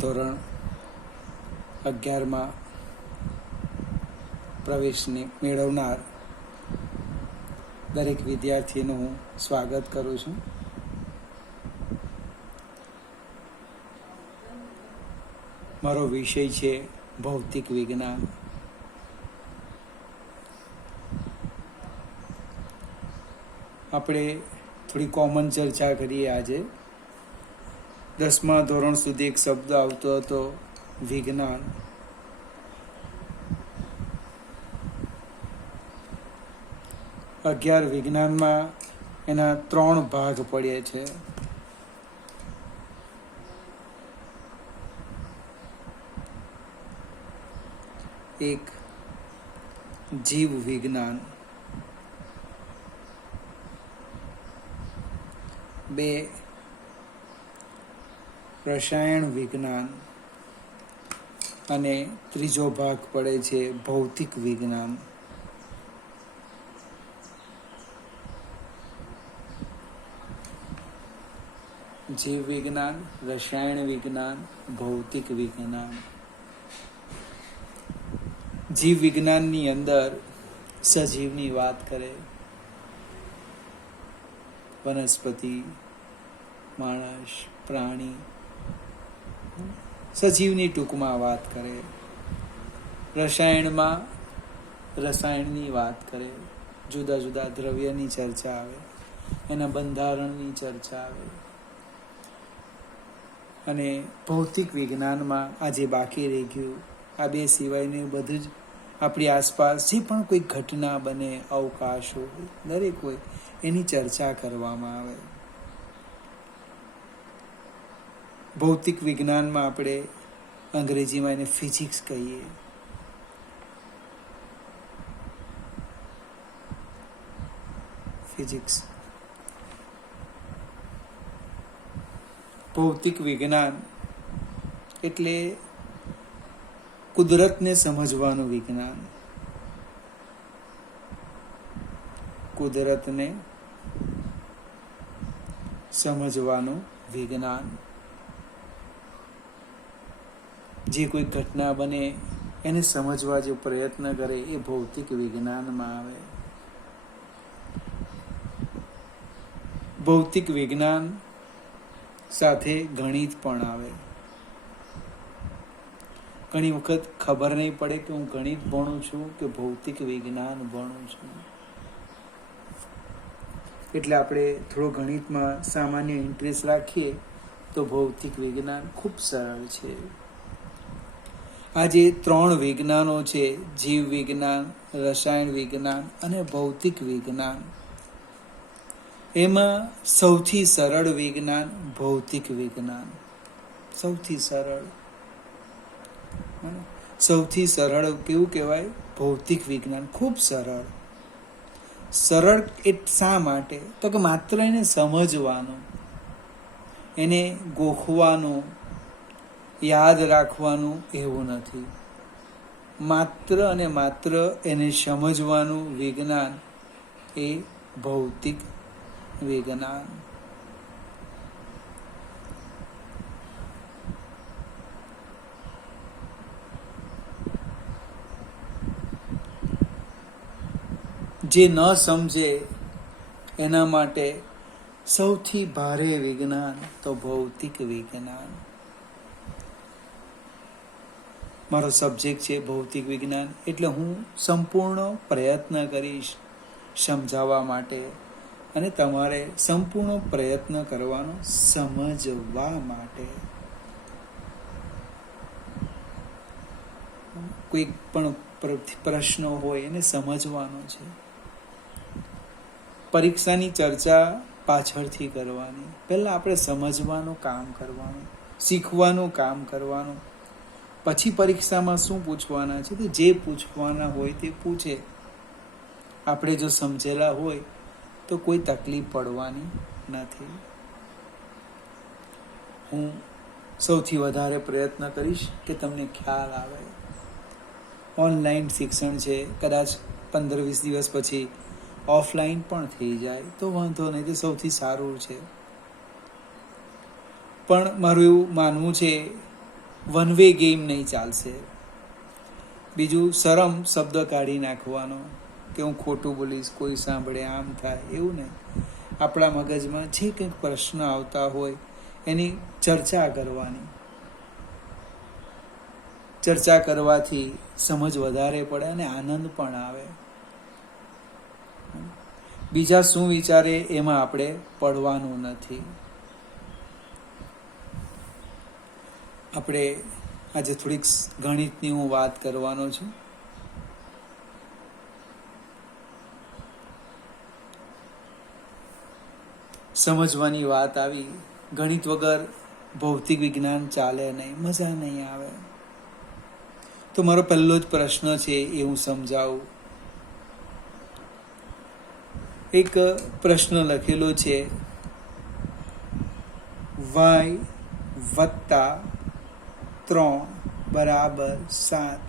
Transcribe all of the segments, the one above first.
ધોરણ 11માં પ્રવેશને મેળવનાર દરેક વિદ્યાર્થીનું હું સ્વાગત કરું છું. મારો વિષય છે ભૌતિક વિજ્ઞાન. આપણે થોડી કોમન ચર્ચા કરીએ. આજે 10મા ધોરણ સુધી એક શબ્દ આવતો હતો, વિજ્ઞાન. અગિયાર વિજ્ઞાનમાં એના 3 ભાગ પડે છે. એક જીવ વિજ્ઞાન, 2 રસાયણ વિજ્ઞાન અને ત્રીજો ભાગ પડે છે ભૌતિક વિજ્ઞાન. જીવ વિજ્ઞાન, રસાયણ વિજ્ઞાન, ભૌતિક વિજ્ઞાન. જીવ વિજ્ઞાનની અંદર સજીવની વાત કરે, વનસ્પતિ, માણસ, પ્રાણી, સજીવની ટૂંકમાં વાત કરે. રસાયણમાં રસાયણની વાત કરે, જુદા જુદા દ્રવ્યની ચર્ચા આવે, એના બંધારણની ચર્ચા આવે. અને ભૌતિક વિજ્ઞાનમાં આજે બાકી રહી ગયું, આ 2 સિવાયનું બધું જ આપણી આસપાસ જે પણ કોઈ ઘટના બને, અવકાશ હોય, દરેક હોય, એની ચર્ચા કરવામાં આવે. ભૌતિક વિજ્ઞાનમાં આપણે અંગ્રેજીમાં એને ફિઝિક્સ કહીએ. ફિઝિક્સ. ભૌતિક વિજ્ઞાન એટલે કુદરતને સમજવાનું વિજ્ઞાન. કુદરતને સમજવાનું વિજ્ઞાન. જે કોઈ ઘટના બને એને સમજવા જે પ્રયત્ન કરે એ ભૌતિક વિજ્ઞાનમાં આવે. ભૌતિક વિજ્ઞાન સાથે ગણિત પણ આવે. ઘણી વખત ખબર નહીં પડે કે હું ગણિત ભણું છું કે ભૌતિક વિજ્ઞાન ભણું છું. એટલે આપણે થોડો ગણિતમાં સામાન્ય ઇન્ટરેસ્ટ રાખીએ તો ભૌતિક વિજ્ઞાન ખૂબ સરળ છે. આ જે 3 વિજ્ઞાનો છે, જીવ વિજ્ઞાન, રસાયણ વિજ્ઞાન અને ભૌતિક વિજ્ઞાન, એમાં સૌથી સરળ વિજ્ઞાન ભૌતિક વિજ્ઞાન. સૌથી સરળ કેવું કહેવાય? ભૌતિક વિજ્ઞાન ખૂબ સરળ. સરળ એ શા માટે? તો કે માત્ર એને સમજવાનું, એને ગોખવાનું, યાદ રાખવાનું એવું નથી. માત્ર અને માત્ર એને સમજવાનું વિજ્ઞાન એ ભૌતિક વિજ્ઞાન. જે ન સમજે એના માટે સૌથી ભારે વિજ્ઞાન તો ભૌતિક વિજ્ઞાન. મારો સબ્જેક્ટ છે ભૌતિક વિજ્ઞાન, એટલે હું સંપૂર્ણ પ્રયત્ન કરીશ સમજાવવા માટે, અને તમારે સંપૂર્ણ પ્રયત્ન કરવાનો સમજવા માટે. કોઈ પણ પ્રશ્ન હોય એને સમજવાનો છે. પરીક્ષાની ચર્ચા પાછળથી કરવાની, પહેલા આપણે સમજવાનું કામ કરવાનું, શીખવાનું કામ કરવાનું. પછી પરીક્ષામાં શું પૂછવાના છે, તો જે પૂછવાના હોય તે પૂછે. આપણે જો સમજેલા હોય તો કોઈ તકલીફ પડવાની નથી. હું સૌથી વધારે પ્રયત્ન કરીશ કે તમને ખ્યાલ આવે. ઓનલાઈન શિક્ષણ છે, કદાચ 15-20 દિવસ પછી ઓફલાઈન પણ થઈ જાય તો વાંધો નહીં, તે સૌથી સારું છે. પણ મારું એવું માનવું છે વન વે ગેમ નહીં ચાલશે. બીજું શરમ શબ્દ કાઢી નાખવાનો કે હું ખોટું બોલીશ, કોઈ સાંભળે, આમ થાય, એવું નહીં. આપણા મગજમાં જે કંઈક પ્રશ્ન આવતા હોય એની ચર્ચા કરવાની. ચર્ચા કરવાથી સમજ વધારે પડે અને આનંદ પણ આવે. બીજા શું વિચારે એમાં આપણે પડવાનું નથી. આપણે આજે થોડીક ગણિતની હું વાત કરવાનો છું. સમજવાની વાત આવી. ગણિત વગર ભૌતિક વિજ્ઞાન ચાલે નહીં, મજા નહીં આવે. તો મારો પહેલો જ પ્રશ્ન છે એ હું સમજાવું. એક પ્રશ્ન લખેલો છે, y વત્તા 3 બરાબર 7.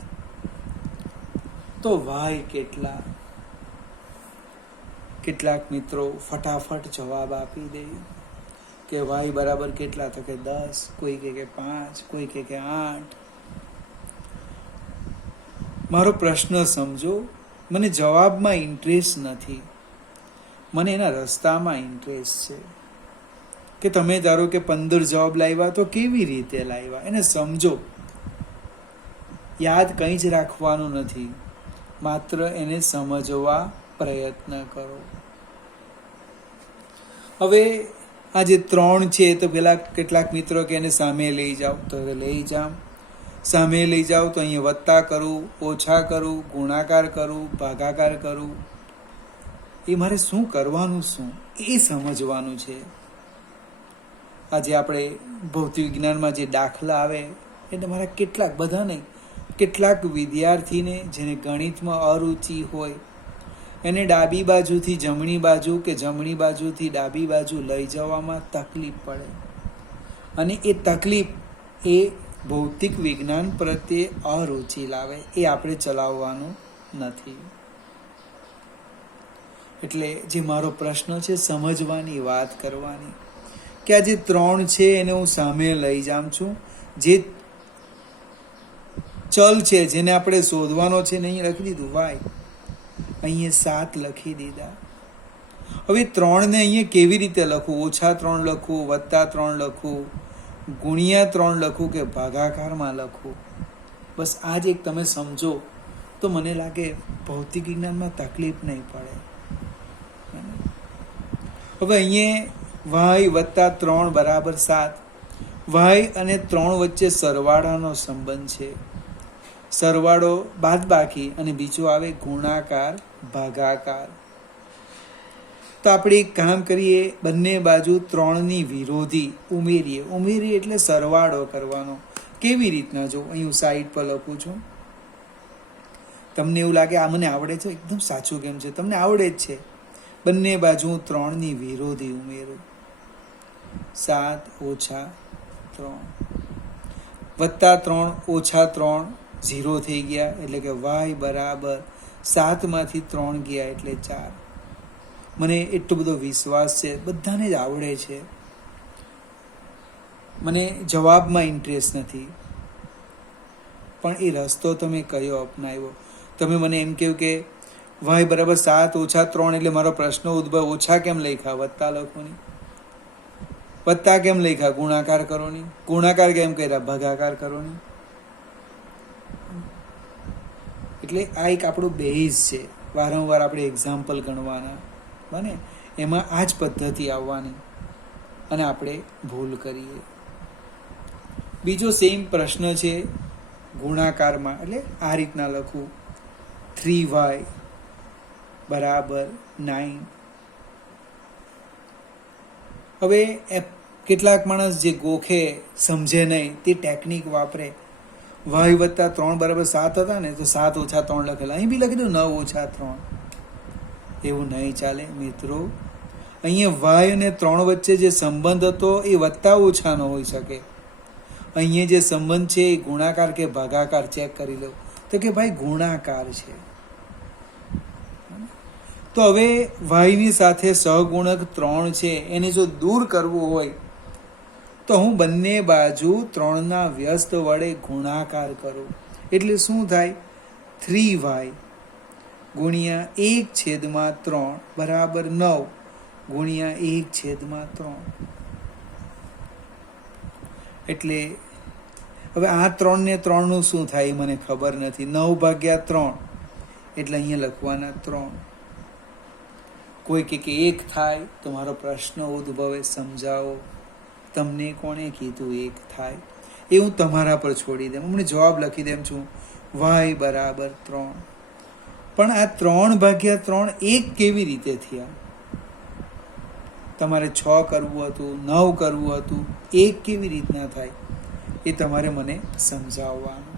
તો y કેટલા? કેટલાક મિત્રો ફટાફટ જવાબ આપી દે કે y બરાબર કેટલા? તો કે 10, કોઈ કે 5, કોઈ કે 8. મારો પ્રશ્ન સમજો. મને જવાબમાં ઇન્ટરેસ્ટ નથી, મને એના રસ્તામાં ઇન્ટરેસ્ટ છે. કે તમે ધારો કે 15 જવાબ લાવ્યા તો કેવી રીતે લાવ્યા એને સમજો. યાદ કંઈ જ રાખવાનું નથી, માત્ર એને સમજવા પ્રયત્ન કરો. હવે આ જે 3 છે તો પેલા કેટલાક મિત્રો કે એને સામે લઈ જાઓ, તો હવે લઈ જાઓ. સામે લઈ જાઓ તો અહીંયા વત્તા કરું, ઓછા કરું, ગુણાકાર કરું, ભાગાકાર કરું. એ મારે શું કરવાનું, શું એ સમજવાનું છે. આજે આપણે ભૌતિક વિજ્ઞાનમાં જે દાખલા આવે એટલે મારા કેટલાક, બધા નહીં, કેટલાક વિદ્યાર્થીને જેને ગણિતમાં અરુચિ હોય એને ડાબી બાજુથી જમણી બાજુ કે જમણી બાજુથી ડાબી બાજુ લઈ જવામાં તકલીફ પડે. અને એ તકલીફ એ ભૌતિક વિજ્ઞાન પ્રત્યે અરુચિ લાવે. એ આપણે ચલાવવાનું નથી. એટલે જે મારો પ્રશ્ન છે સમજવાની વાત કરવાની કે આ જે 3 છે એને હું સામે લઈ જાઉં છું. જે ચલ છે જેને આપણે શોધવાનો છે ને અહીંયા લખી દીધું y, અહીંયા 7 લખી દીધા. હવે 3 ને અહીંયા કેવી રીતે લખું? -3 લખું, +3 લખું, -3 લખું કે ભાગાકારમાં લખું? બસ આ જ એક તમે સમજો તો મને લાગે ભૌતિક વિજ્ઞાનમાં તકલીફ નહીં પડે. હવે અહીંયા y + 3 બરાબર 7. y અને 3 વચ્ચે સરવાળાનો સંબંધ છે. સરવાળો બાદબાકી અને બીજો આવે ગુણાકાર ભાગાકાર. તો આપણે એક કામ કરીએ, બંને બાજુ 3ની વિરોધી ઉમેરીએ એટલે સરવાળો કરવાનો. કેવી રીતના? જો અહીં હું સાઈડ પર લખું છું. તમને એવું લાગે આ મને આવડે છે? એકદમ સાચું કેમ છે, તમને આવડે જ છે. બંને બાજુ 3ની વિરોધી ઉમેરું. 7 - 3 +3 - 3 0 થઈ ગયા. એટલે કે y બરાબર 7 માંથી 3 ગયા એટલે 4. મને એટલો બધો વિશ્વાસ છે બધાને જ આવડે છે. મને જવાબમાં ઇન્ટરેસ્ટ નથી, પણ એ રસ્તો તમે કયો અપનાવ્યો? તમે મને એમ કહ્યું કે y બરાબર 7 - 3 એટલે મારો પ્રશ્ન ઉદ્ભવ, ઓછા કેમ લખ્યા? વત્તા લખો ની. વત્તા કેમ લખ્યા? ગુણાકાર કરો ની. ગુણાકાર કેમ કર્યા? ભાગાકાર કરો ની. એટલે આ એક આપણું બેઝ છે. વારંવાર આપણે એક્ઝામ્પલ ગણવાના બને, એમાં આ જ પદ્ધતિ આવવાની અને આપણે ભૂલ કરીએ. બીજો સેમ પ્રશ્ન છે ગુણાકારમાં. એટલે આ રીતના લખું, 3y બરાબર 9. હવે કેટલાક માણસ જે ગોખે, સમજે નહીં, તે ટેકનિક વાપરે. y + 3 બરાબર 7 હતા ને, તો 7 - 3 લખેલા. અહીં બી લખી દઉં 9 - 3. એવું નહીં ચાલે મિત્રો. અહીંયા y અને 3 વચ્ચે જે સંબંધ હતો એ વત્તા ઓછાનો હોઈ શકે. અહીંયા જે સંબંધ છે એ ગુણાકાર કે ભાગાકાર? ચેક કરી લો. તો કે ભાઈ ગુણાકાર છે. તો હવે y ની સાથે સહગુણક 3 છે, એને જો દૂર કરવું હોય તો હું બંને બાજુ 3ના વ્યસ્ત વડે ગુણાકાર કરું એટલે શું થાય? 3y ગુણ્યા 1/3 બરાબર 9 ગુણ્યા 1/3. એટલે હવે આ 3 ને 3 નું શું થાય મને ખબર નથી. 9/3 એટલે અહીંયા લખવાના 3. કોઈ કે 1 થાય તો મારો પ્રશ્ન ઉદ્ભવે, સમજાવો તમને કોણે કીધું 1 થાય? એ હું તમારા પર છોડી દેમ. હમણાં જવાબ લખી દેમ છું y બરાબર 3. પણ આ 3/3 1 કેવી રીતે થયા? તમારે 6 કરવું હતું, 9 કરવું હતું, 1 કેવી રીતના થાય એ તમારે મને સમજાવવાનું.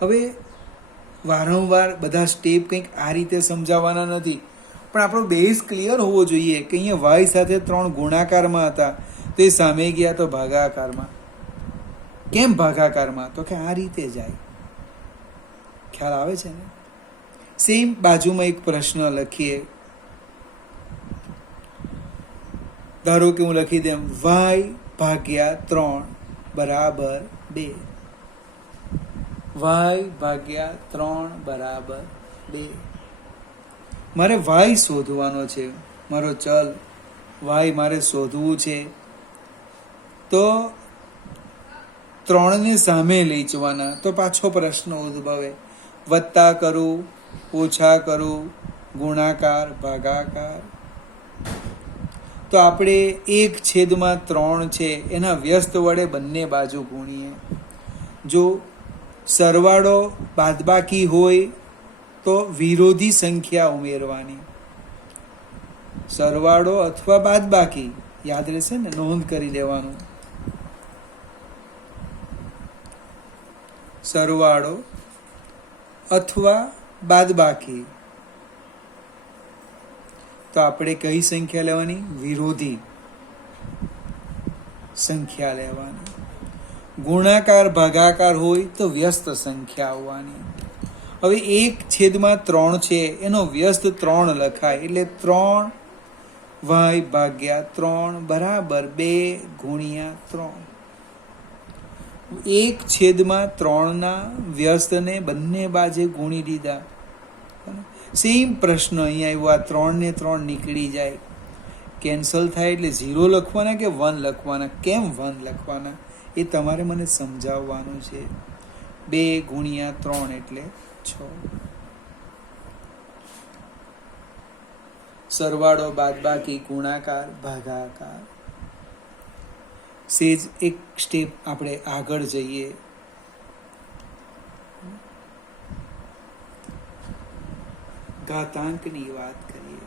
હવે વારંવાર બધા સ્ટેપ કંઈક આ રીતે સમજાવવાના નથી, પણ આપણો બેઝ ક્લિયર હોવો જોઈએ કે અહીંયા y સાથે 3 ગુણાકારમાં હતા તો એ સામે ગયા તો ભાગાકારમાં. કેમ ભાગાકારમાં? તો કે આ રીતે જાય. ખ્યાલ આવે છે ને? સેમ બાજુમાં એક પ્રશ્ન લખીએ. ધારો કે હું લખી દઉં y/3 બરાબર 2. y/3 બરાબર 2. મારે y શોધવાનો છે, મારો ચલ y મારે શોધવું છે. તો 3 ને સામે લઈ જવાના તો પાછો પ્રશ્ન ઉદ્ભવે. વત્તા કરું, ઓછા કરું, ગુણાકાર, ભાગાકાર. તો આપણે 1/3 છે એના વ્યસ્ત વડે બંને બાજુ ગુણીએ. જો સરવાળો બાદબાકી હોય તો વિરોધી સંખ્યા ઉમેરવાની. સરવાળો અથવા બાદબાકી યાદ રહેશે ને, નોંધ કરી લેવાનું. સરવાળો અથવા બાદબાકી તો આપણે કઈ સંખ્યા લેવાની? વિરોધી સંખ્યા લેવાની. ગુણાકાર ભાગાકાર હોય તો વ્યસ્ત સંખ્યા આવવાની. હવે 1/3 છે એનો વ્યસ્ત 3 લખાય એટલે 3y/3 બરાબર 2 ગુણ્યા 3. 1/3 વ્યસ્તને બંને બાજુ ગુણી દીધા. સેમ પ્રશ્ન અહીંયા આવ્યો. આ 3 ને 3 નીકળી જાય, કેન્સલ થાય એટલે 0 લખવાના કે 1 લખવાના? કેમ 1 લખવાના એ તમારે મને સમજાવવાનું છે. 2 ગુણ્યા 3 એટલે 6. સરવાળો બાદબાકી ગુણાકાર ભાગાકાર. સેજ એક સ્ટેપ આપણે આગળ જઈએ. ઘાતાંકની વાત કરીએ.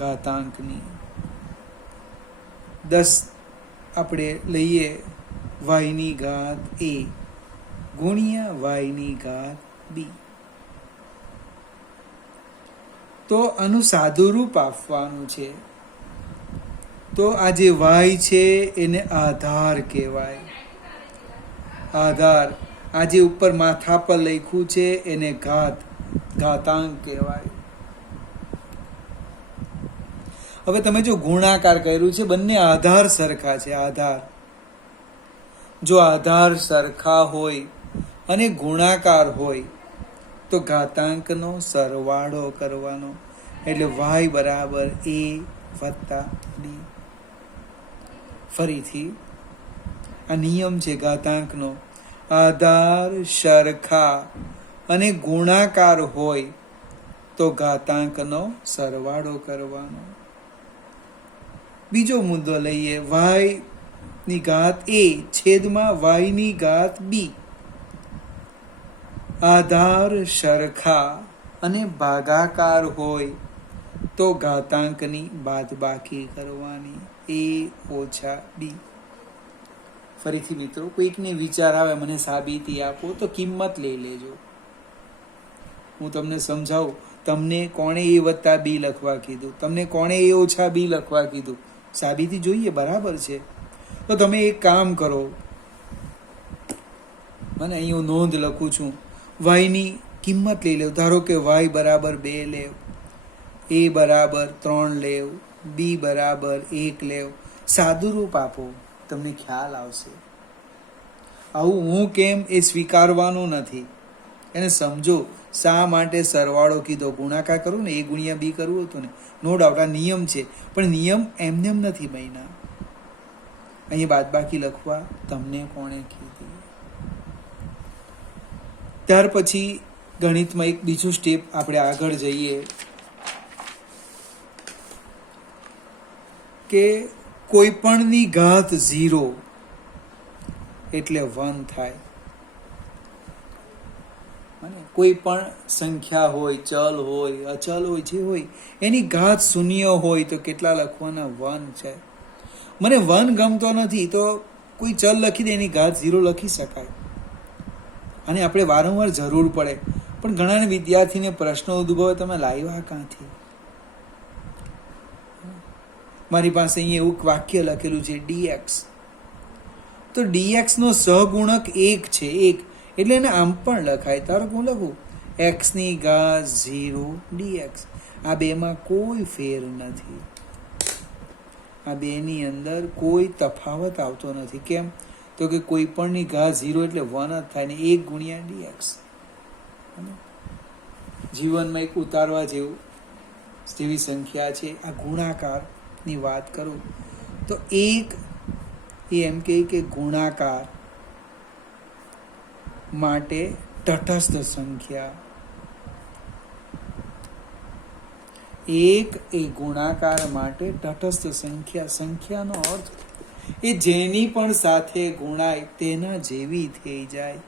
ઘાતાંકની 10 આપણે લઈએ y/a ગુણ્યા y/b. તો આનું સાદું રૂપ આપવાનું છે. તો આ જે y છે એને આધાર કહેવાય. આધાર. આ જે ઉપર માથા પર લખ્યું છે એને ઘાતાંક કહેવાય. હવે તમે જો ગુણાકાર કર્યું છે, બંને આધાર સરખા છે. આધાર જો આધાર સરખા હોય અને ગુણાકાર હોય તો ઘાતાંકનો સરવાળો કરવાનો એટલે y બરાબર a વત્તા b. ફરીથી આ નિયમ છે ઘાતાંકનો. આધાર સરખા અને ગુણાકાર હોય તો ઘાતાંકનો સરવાળો કરવાનો. બીજો મુદ્દો લઈએ. y/a છેદમાં y/b. આધાર સરખા અને ભાગાકાર હોય તો ઘાતાંકની બાદબાકી કરવાની. a ઓછા b. ફરીથી મિત્રો, કોઈકને વિચાર આવે મને સાબિતી આપો તો કિંમત લઈ લેજો. હું તમને સમજાવું. તમને કોણે a વત્તા b લખવા કીધું? તમને કોણે a ઓછા b લખવા કીધું? સાબિતી જોઈએ, બરાબર છે. તો તમે એક કામ કરો, મને અહીં હું નોંધ લખું છું. y ની કિંમત લઈ લેવ. ધારો કે y બરાબર 2 લેવ. A બરાબર 3 લેવ, B બરાબર 1 લેવ. સાદું રૂપ આપો, તમને ખ્યાલ આવશે. આવું હું કેમ એ સ્વીકારવાનું નથી, એને સમજો. શા માટે સરવાળો કીધો? ગુણાકાર કરું ને, A ગુણ્યા B કરવું હતું ને. નો ડાઉટ આ નિયમ છે, પણ નિયમ એમને એમ નથી બન્યા. અહીં બાદબાકી લખવા તમને કોણે કીધી? ત્યાર પછી ગણિતમાં એક બીજું સ્ટેપ આપણે આગળ જઈએ કે કોઈ પણની ઘાત 0 એટલે 1 થાય. કોઈ પણ સંખ્યા હોય, ચલ હોય, અચલ હોય, જે હોય, એની ઘાત 0 હોય તો કેટલા લખવાના? 1 છે. મને 1 ગમતો નથી તો કોઈ ચલ લખી દે, એની ઘાત 0 લખી શકાય. અને આપણે વારંવાર જરૂર પડે, પણ ઘણા વિદ્યાર્થીને પ્રશ્નો ઉદ્ભવે, તમે લાવ્યા ક્યાંથી? મારી પાસે અહીંયા એવું વાક્ય લખેલું છે dx, તો dx નો સહગુણક 1 છે. 1 એટલે એને આમ પણ લખાય. તારો હું લખું x ની ઘાત 0 dx. આ બેમાં કોઈ ફેર નથી, આ બેની અંદર કોઈ તફાવત આવતો નથી. કેમ? તો કે કોઈ પણની ઘાત 0 એટલે 1 જ થાય ને, 1 ગુણ્યા dx. જીવનમાં એક ઉતારવા જેવી સંખ્યા છે. આ ગુણાકારની વાત કરું તો 1 એમ કે ગુણાકાર માટે તટસ્થ સંખ્યા. 1 એ ગુણાકાર માટે તટસ્થ સંખ્યા. સંખ્યાનો અર્થ એ જેની પણ સાથે ગુણાય તેના જેવી થઈ જાય.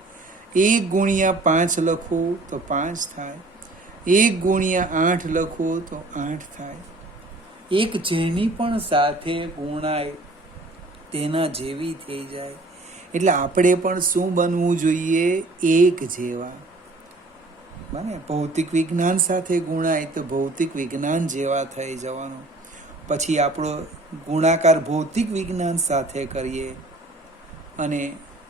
1 ગુણ્યા 5 લખો તો 5 થાય, 1 ગુણ્યા 8 લખો તો 8 થાય. એક જેની પણ સાથે ગુણાય તેના જેવી થઈ જાય. એટલે આપણે પણ શું બનવું જોઈએ? 1 જેવા. બને ભૌતિક વિજ્ઞાન સાથે ગુણાય તો ભૌતિક વિજ્ઞાન જેવા થઈ જવાનું. પછી આપણો ગુણાકાર ભૌતિક વિજ્ઞાન સાથે કરીએ અને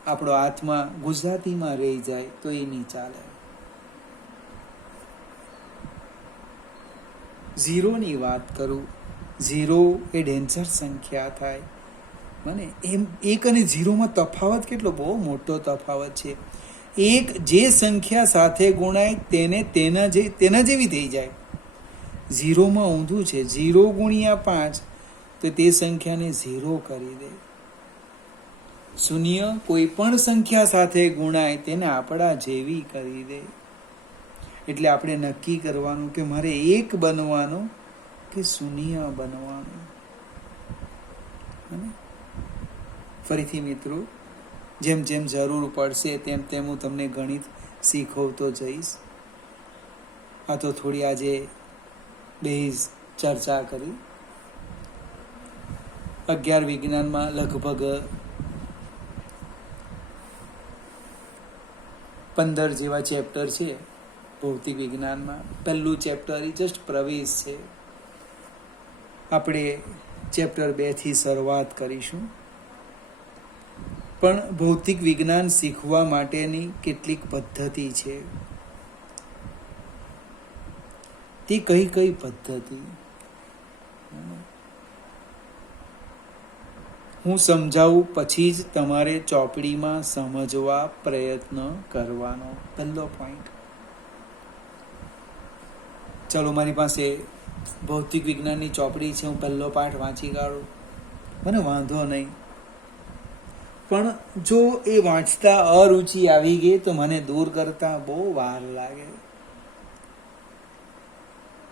આપણો હાથમાં ગુજરાતીમાં રહી જાય તો એ નહીં ચાલે. 0ની વાત કરું, 0 એ ડેન્જર સંખ્યા થાય. મને એમ 1 અને 0માં તફાવત કેટલો? બહુ મોટો તફાવત છે. 1 જે સંખ્યા સાથે ગુણાય તેના જેવી થઈ જાય. 0માં ઊંધું છે. 0 ગુણ્યા 5 તો તે સંખ્યાને 0 કરી દે. 0 કોઈ પણ સંખ્યા સાથે ગુણાય તેને આપણા જેવી કરી દે. એટલે આપણે નક્કી કરવાનું કે મારે 1 બનવાનું કે 0 બનવાનું. ફરીથી મિત્રો, જેમ જેમ જરૂર પડશે તેમ તેમ હું તમને ગણિત શીખવતો જઈશ. આ તો થોડી આજે બેઝ ચર્ચા કરી. 11 વિજ્ઞાનમાં લગભગ 15 જેવા ચેપ્ટર છે. ભૌતિક વિજ્ઞાનમાં પહેલું ચેપ્ટર એ જસ્ટ પ્રવેશ છે. આપણે ચેપ્ટર 2 થી શરૂઆત કરીશું. પણ ભૌતિક વિજ્ઞાન શીખવા માટેની કેટલીક પદ્ધતિ છે. તે કઈ પદ્ધતિ હું સમજાવું, પછી જ તમારે ચોપડીમાં સમજવા પ્રયત્ન કરવાનો. પહેલો પોઈન્ટ. ચલો, મારી પાસે ભૌતિક વિજ્ઞાનની ચોપડી છે, હું પહેલો પાઠ વાંચી કાઢું, મને વાંધો નહીં. પણ જો એ વાંચતા અરુચિ આવી ગઈ તો મને દૂર કરતા બહુ વાર લાગે.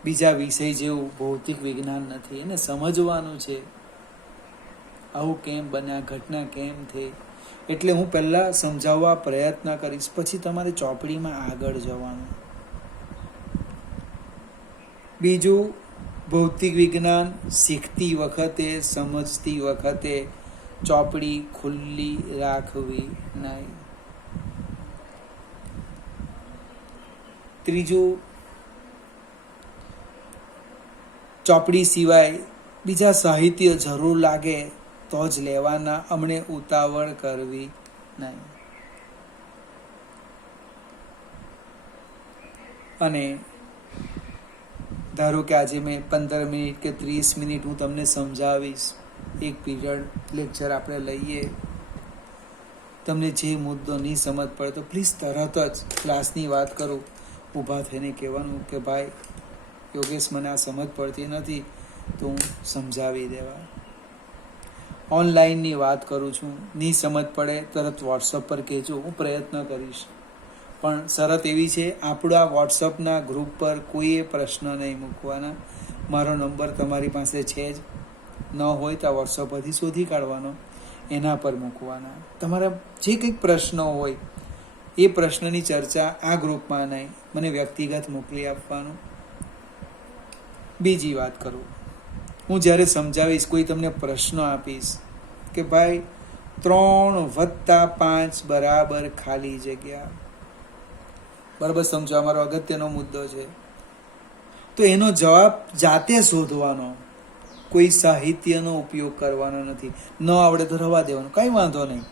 બીજા વિષય જેવું ભૌતિક વિજ્ઞાન નથી, એને સમજવાનું છે. આવું કેમ બન્યા, ઘટના કેમ થઈ, એટલે હું પહેલા સમજાવવા પ્રયત્ન કરીશ, પછી તમારે ચોપડીમાં આગળ જવાનું. બીજું, ભૌતિક વિજ્ઞાન શીખતી વખતે, સમજતી વખતે ચોપડી ખુલ્લી રાખવી નહીં. ત્રીજું, ચોપડી સિવાય બીજા સાહિત્ય જરૂર લાગે તો જ લેવાના, અમને ઉતાવળ કરવી નહીં. અને ધારો કે આજે મેં 15 મિનિટ કે 30 મિનિટ હું તમને સમજાવીશ, એક પીરિયડ લેક્ચર આપણે લઈએ, તમને જે મુદ્દો નહીં સમજ પડે તો પ્લીઝ તરત જ ક્લાસની વાત કરો, ઊભા થઈને કહેવાનું કે ભાઈ યોગેશ મને આ સમજ પડતી નથી તો હું સમજાવી દેવા. ઓનલાઈનની વાત કરું છું, નહીં સમજ પડે તરત વોટ્સઅપ પર કહેજો, હું પ્રયત્ન કરીશ. પણ શરત એવી છે, આપણા વોટ્સઅપના ગ્રુપ પર કોઈએ પ્રશ્ન નહીં મૂકવાના. મારો નંબર તમારી પાસે છે જ, ન હોય તો વોટ્સઅપ પરથી શોધી કાઢવાનો, એના પર મૂકવાના. તમારા જે કંઈક પ્રશ્નો હોય એ પ્રશ્નની ચર્ચા આ ગ્રુપમાં નહીં, મને વ્યક્તિગત મોકલી આપવાનું. બીજી વાત કરું, હું જ્યારે સમજાવીશ, કોઈ તમને પ્રશ્ન આપીશ કે ભાઈ 3 + 5 બરાબર ખાલી જગ્યા, બરાબર સમજો, અમારો અગત્યનો મુદ્દો છે, તો એનો જવાબ જાતે શોધવાનો, કોઈ સાહિત્યનો ઉપયોગ કરવાનો નથી. ન આવડે તો રવા દેવાનું, કંઈ વાંધો નહીં.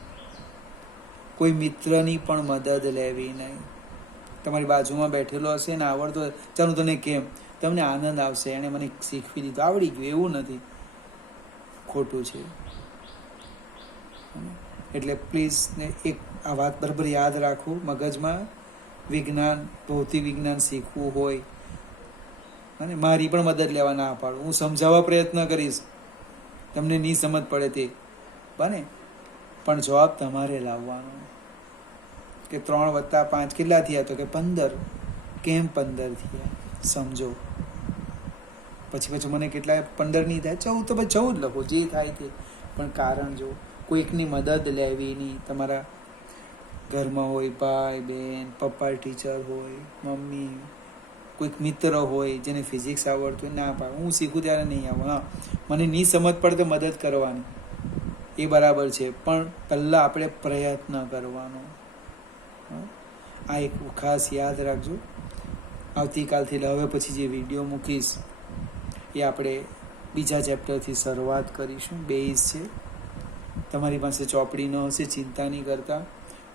કોઈ મિત્રની પણ મદદ લેવી નહીં. તમારી બાજુમાં બેઠેલો હશે ને આવડતો, ચાલો તને કેમ, તમને આનંદ આવશે, એણે મને શીખવી દીધું, આવડી ગયું, એવું નથી, ખોટું છે. એટલે પ્લીઝ એક આ વાત બરાબર યાદ રાખો મગજમાં. વિજ્ઞાન, ભૌતિક વિજ્ઞાન શીખવું હોય અને મારી પણ મદદ લેવા ના પાડું, હું સમજાવવા પ્રયત્ન કરીશ, તમને નહીં સમજ પડે તે બને, પણ જવાબ તમારે લાવવાનો કે 3 + 5 કેટલા થયા, તો કે 15. કેમ 15 થયા સમજો. પછી મને કેટલા 15 નહીં થાય, 14 તો પછી 14 લખો, જે થાય તે, પણ કારણ જો. કોઈકની મદદ લેવી નહીં. તમારા ઘરમાં હોય ભાઈ બહેન, પપ્પા ટીચર હોય, મમ્મી, કોઈક મિત્ર હોય જેને ફિઝિક્સ આવડતું હોય, ના પાડે, હું શીખું ત્યારે નહીં આવું, હા મને નહીં સમજ પડે તો મદદ કરવાની, એ બરાબર છે, પણ પહેલાં આપણે પ્રયત્ન કરવાનો. આ એક ખાસ યાદ રાખજો. આવતીકાલથી હવે પછી જે વિડીયો મૂકીશ એ આપણે બીજા ચેપ્ટરથી શરૂઆત કરીશું. બેઝ છે. તમારી પાસે ચોપડી ન હશે, ચિંતા નહીં કરતા,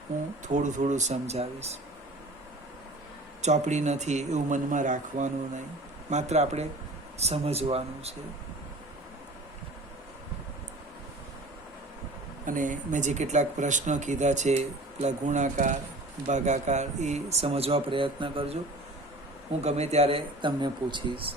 હું થોડું સમજાવીશ. ચોપડી નથી એવું મનમાં રાખવાનું નહીં, માત્ર આપણે સમજવાનું છે. અને મેં જે કેટલાક પ્રશ્નો કીધા છે, પેલા ગુણાકાર, ભાગાકાર, એ સમજવા પ્રયત્ન કરજો. હું ગમે ત્યારે તમને પૂછીશ.